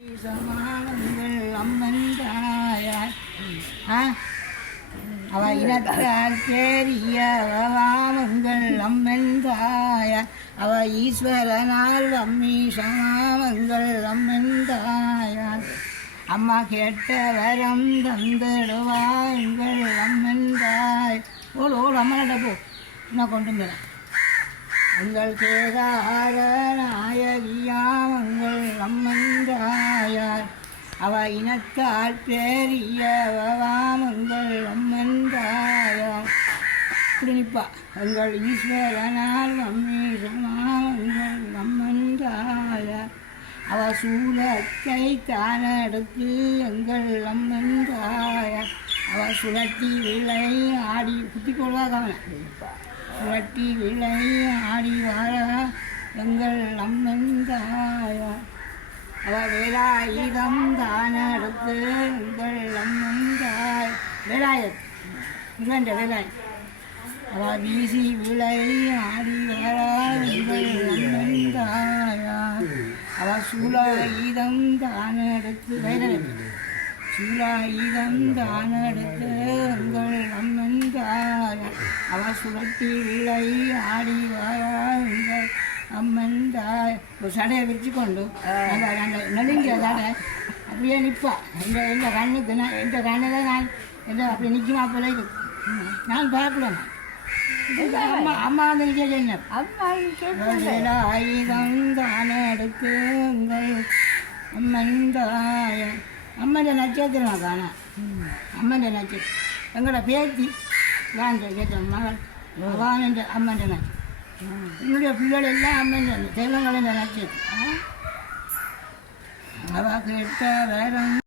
சமானங்கள் அம்மன் தாயார் அவ இனத்தால் தேறிய வாமங்கள் அம்மன் தாயார் அவ ஈஸ்வரனால் அம்மி சமாமங்கள் அம்மன் தாயார் அம்மா கேட்ட வரம் தந்திடுவாங்கள் அம்மன் தாய் ஓ அம்மனிட போ இன்னும் கொண்டு வந்துடுறேன் உங்கள் கேதார நாயகியாமங்கள் அம்மன் தாயார் அவ இனத்தால் பேரிய வாமங்கள் அம்மன் தாயார் இப்படி நிற்பா எங்கள் ஈஸ்வரனால் அம்மி சமாமங்கள் அம்மன் தாயார் அவ சூலத்தை தானெடுத்து எங்கள் அம்மன் தாயார் அவ சுழட்டி விளை ஆடி குத்தி கொள்ளாதவன சுழட்டி விளை ஆடி வாழ எங்கள் அம்மன் தாயார் அவ வேலாயுதம் தானெடுத்து எங்கள் அம்மன் தாய் வேலாயத் இல்லைன்ற வேலாய் அவ வீசி விளை ஆடி வாழ எங்கள் அம்மன் தாயார் அவ சூலாயுதம் தானெடுத்து வேலெடுத்து சூலாயுதம் தானெடுத்து எங்கள் அம்மன் தாயார் அவ சுழட்டி விளை ஆடி வாழ அம்மன் தாய் ஒரு சடையை விரிச்சு கொண்டு நெடுங்கிய சடை அப்படியே நிற்பா எங்கள் கண்ணுக்கு எங்கள் கண்ணில் நான் எந்த அப்படி நிற்குமா போல இருக்கு நான் பயப்படணும் அம்மா அம்மா வந்து நிற்க என்ன ஆயுதம் தானே எடுத்து உங்கள் அம்மன் தாய அம்மன் நட்சத்திரம் தானே அம்மன் நட்சத்திரம் எங்களோட பேத்தி தான் கேட்ட மகள் பகவான் என்ற அம்மன் நட்சத்திரம் என்னுடைய பிள்ளைகள் எல்லாம் அம்மன் தெய்வங்கள் நட்சத்திரம் அவ கேட்ட வேற